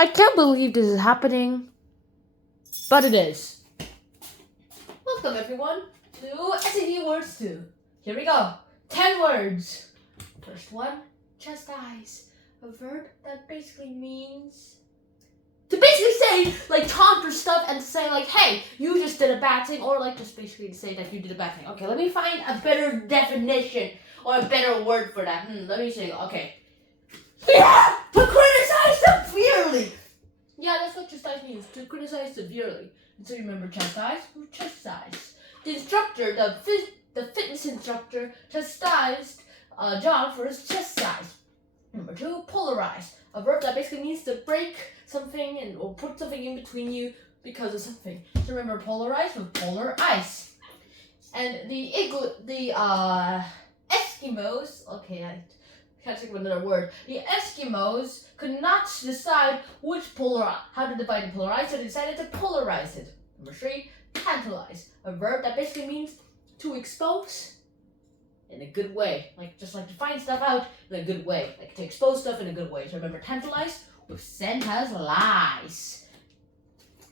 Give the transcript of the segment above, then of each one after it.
I can't believe this is happening, but it is. Welcome everyone to SAT Words 2. Here we go. 10 words. First one, chastise. A verb that basically means to basically say, like, taunt or stuff and to say, like, hey, you just did a bad thing, or like just basically to say that you did a bad thing. Okay, let me find a better definition or a better word for that. Let me see. Okay. Yeah! To criticize severely! Yeah, that's what chastise means, to criticize severely. And so remember chastise, chastise. The instructor, the fitness instructor, chastised John for his chest size. Number 2, polarize. A verb that basically means to break something or put something in between you because of something. So remember polarize with polar ice. And the Eskimos, okay, I can't think of another word. The Eskimos could not decide how to divide and polarize, so they decided to polarize it. Number 3, tantalize. A verb that basically means to expose in a good way. Just like to find stuff out in a good way. Like to expose stuff in a good way. So remember tantalize with Santa's lies.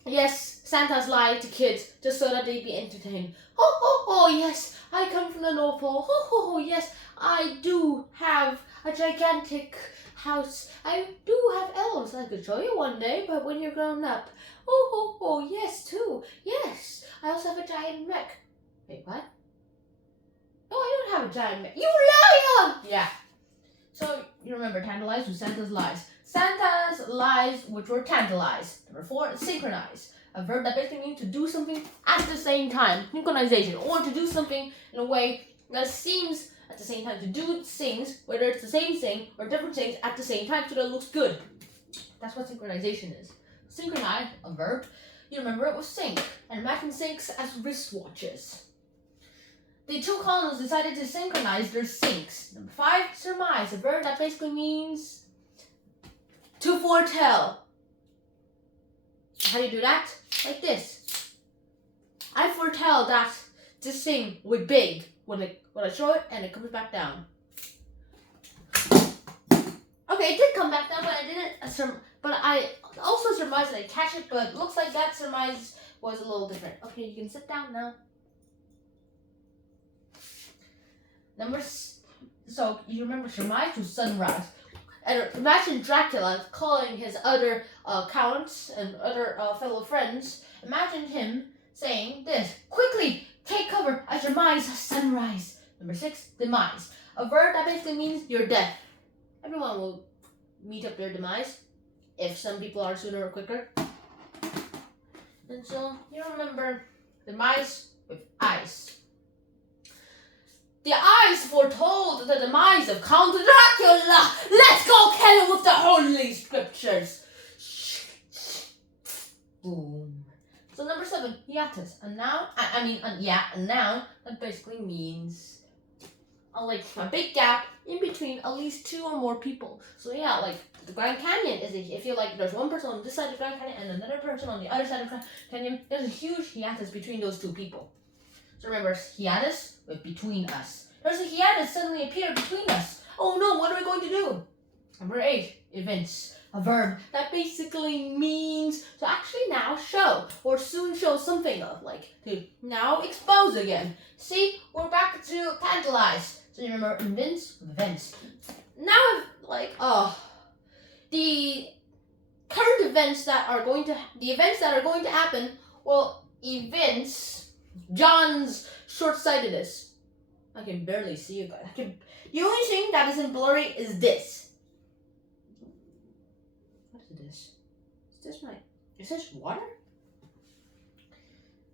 Yes, Santa's lied to kids just so that they'd be entertained. Oh, yes, I come from the North Pole. Oh, yes, I do have a gigantic house. I do have elves I could show you one day, but when you're grown up. Oh, yes, too. Yes, I also have a giant mech. Wait, what? No, I don't have a giant mech. You liar! Yeah. So, you remember tantalize with Santa's lies. Santa's lies, which were tantalize. Number 4, synchronize. A verb that basically means to do something at the same time. Synchronization. Or to do something in a way that seems at the same time. To do things, whether it's the same thing or different things at the same time so that it looks good. That's what synchronization is. Synchronize, a verb. You remember it was sync. And imagine syncs as wristwatches. The two colonels decided to synchronize their syncs. Number 5, surmise. A verb that basically means to foretell. How do you do that? Like this. I foretell that this thing will be big when I throw it and it comes back down. Okay, it did come back down, but I didn't. But I also surmised that I catch it, but it looks like that surmise was a little different. Okay, you can sit down now. So you remember surmise to sunrise. And imagine Dracula calling his other counts and other fellow friends. Imagine him saying this: quickly, take cover, I surmise sunrise. Number 6, demise. A verb that basically means your death. Everyone will meet up their demise, if some people are sooner or quicker. And so you remember demise with ice. The eyes foretold the demise of Count Dracula. Let's go kill him with the holy scriptures. Boom. So number 7, hiatus. A noun. A noun that basically means a big gap in between at least 2 or more people. So yeah, like the Grand Canyon is if you there's one person on this side of the Grand Canyon and another person on the other side of the Grand Canyon, there's a huge hiatus between those 2 people. So remember, hiatus with between us. There's a hiatus suddenly appeared between us. Oh no, what are we going to do? Number 8, events. A verb that basically means to actually now show or soon show something of, to now expose again. See, we're back to tantalize. So you remember events. Now, the current events that are going to happen, well, events, John's short-sightedness. I can barely see you guys. The only thing that isn't blurry is this. What is this? Is this water?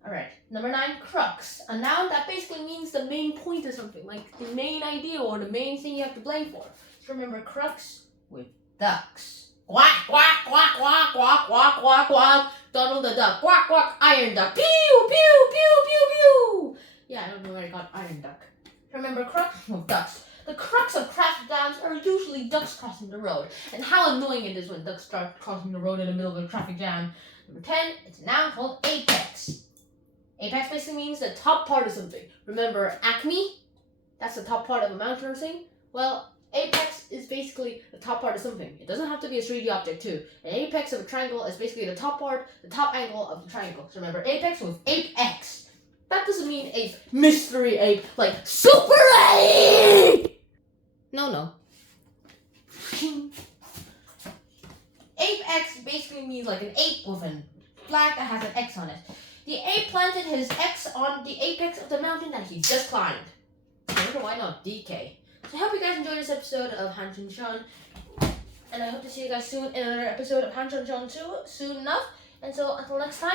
Alright, number 9, crux. A noun that basically means the main point of something, like the main idea or the main thing you have to blame for. So remember crux with ducks. Quack, quack, quack, quack, quack, quack, quack, quack. Donald the duck. Quack, quack, iron duck. Pew, pew, pew, pew, pew. Yeah, I don't know where I got iron duck. Remember crux with ducks. The crux of traffic jams are usually ducks crossing the road. And how annoying it is when ducks start crossing the road in the middle of a traffic jam. Number 10, it's a noun called apex. Apex basically means the top part of something. Remember acme? That's the top part of a mountain or thing. Well, apex is basically the top part of something. It doesn't have to be a 3D object too. An apex of a triangle is basically the top part, the top angle of the triangle. So remember, apex was apex. That doesn't mean ape, mystery ape, like super ape! No. Apex basically means like an ape with a flag that has an X on it. The ape planted his X on the apex of the mountain that he just climbed. Remember, why not DK? So I hope you guys enjoyed this episode of Hanchon Shon. And I hope to see you guys soon in another episode of Hanchon Shon too, soon enough. And so until next time,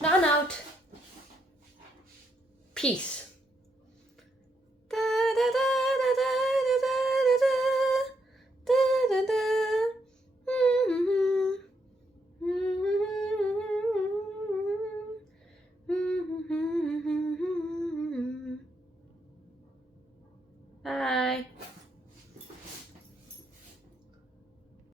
Snan out. Peace. Da, da, da.